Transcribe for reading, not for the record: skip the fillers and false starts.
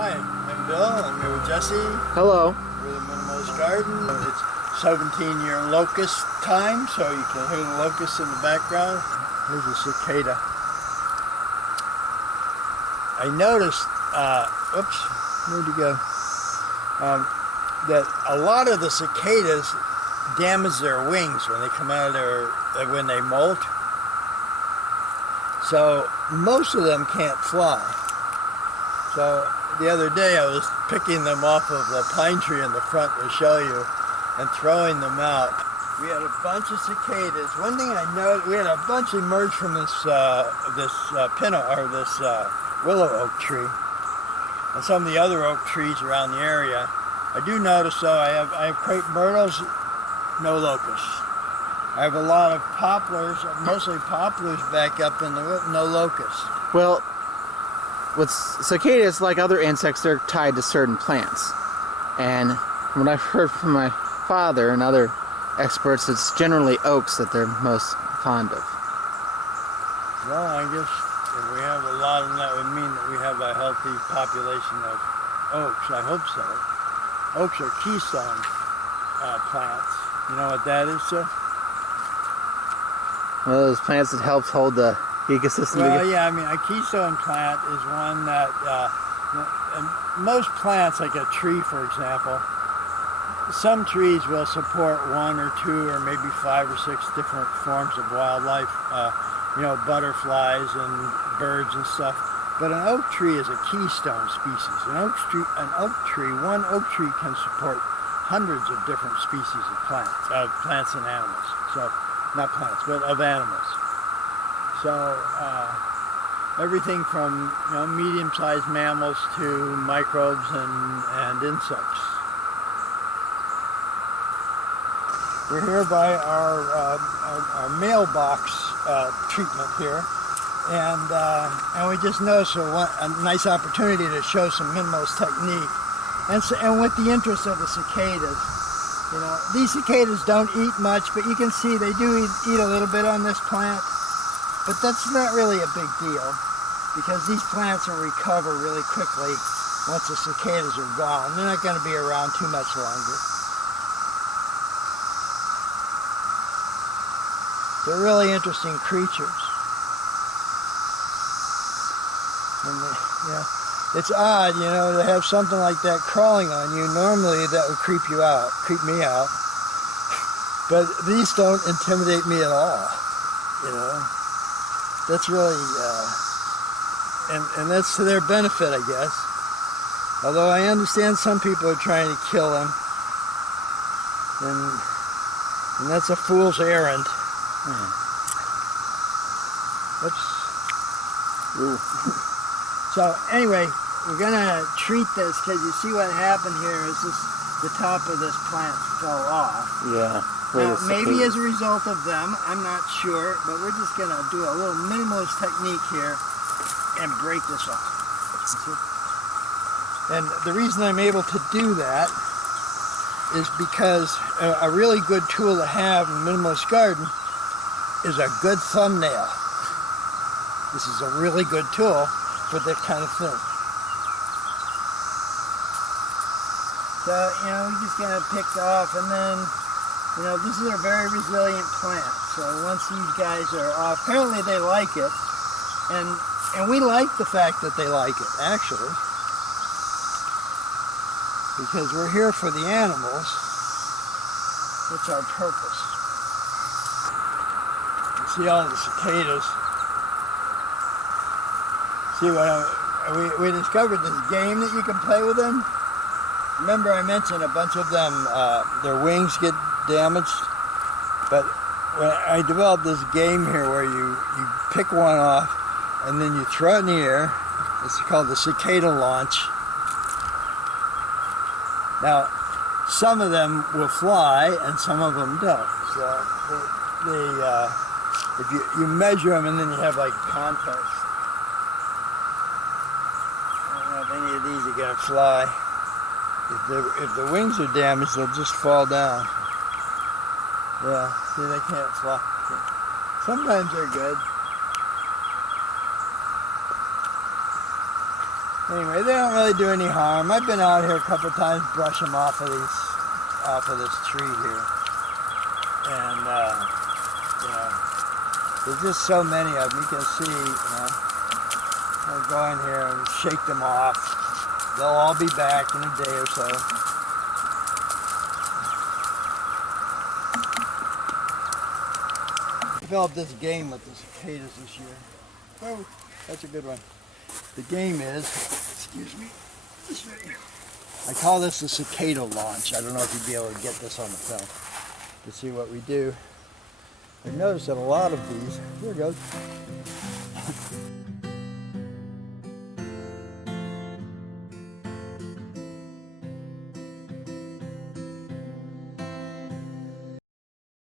Hi, I'm Bill. I'm here with Jesse. Hello. We're the Minimalist Garden. It's 17-year locust time, so you can hear the locusts in the background. Here's a cicada. I noticed, oops, where'd you go? That a lot of the cicadas damage their wings when they come out of when they molt. So most of them can't fly. So the other day I was picking them off of the pine tree in the front to show you and throwing them out. We had a bunch of cicadas. One thing I noticed, we had a bunch emerge from this willow oak tree and some of the other oak trees around the area. I do notice though I have crepe myrtles, no locusts. I have a lot of poplars, mostly poplars back up in the wood, no locusts. Well, with cicadas, like other insects, they're tied to certain plants. And from what I've heard from my father and other experts, it's generally oaks that they're most fond of. Well, I guess if we have a lot of them, that would mean that we have a healthy population of oaks. I hope so. Oaks are keystone plants. You know what that is, sir? One of those plants that helps hold the ecosystem Well, together. yeah, I mean, a keystone plant is one that, most plants, like a tree, for example, some trees will support one or two or maybe 5 or 6 different forms of wildlife, butterflies and birds and stuff. But an oak tree is a keystone species. One oak tree can support hundreds of different species of plants and animals. So, not plants, but of animals. So, everything from medium-sized mammals to microbes and insects. We're here by our mailbox treatment here. And we just noticed a nice opportunity to show some minimalist technique, and with the interest of the cicadas. These cicadas don't eat much, but you can see they do eat a little bit on this plant. But that's not really a big deal, because these plants will recover really quickly once the cicadas are gone. They're not going to be around too much longer. They're really interesting creatures. And it's odd, to have something like that crawling on you. Normally that would creep me out. But these don't intimidate me at all, That's really, and that's to their benefit, I guess. Although I understand some people are trying to kill them. And that's a fool's errand. Oops. Ooh. So anyway, we're gonna treat this because you see what happened here is the top of this plant fell off. Yeah. Now, maybe as a result of them, I'm not sure, but we're just gonna do a little minimalist technique here and break this off. And the reason I'm able to do that is because a really good tool to have in a minimalist garden is a good thumbnail. This is a really good tool for that kind of thing. So, we're just going to pick off, and then, this is a very resilient plant. So once these guys are off, apparently they like it. And we like the fact that they like it, actually. Because we're here for the animals. That's our purpose. You see all the cicadas. See what we discovered this game that you can play with them. Remember I mentioned a bunch of them, their wings get damaged. But when I developed this game here where you pick one off and then you throw it in the air. It's called the cicada launch. Now, some of them will fly and some of them don't. So if you measure them and then you have like contests. Any of these are going to fly. If the wings are damaged, they'll just fall down. Yeah, see, they can't fly. Sometimes they're good. Anyway, they don't really do any harm. I've been out here a couple of times, brush them off of this tree here, and there's just so many of them. You can see, I'll go in here and shake them off. They'll all be back in a day or so. Developed this game with the cicadas this year. Oh, that's a good one. The game is, excuse me, I call this the cicada launch. I don't know if you'd be able to get this on the film to see what we do. I've noticed that a lot of these, here it goes.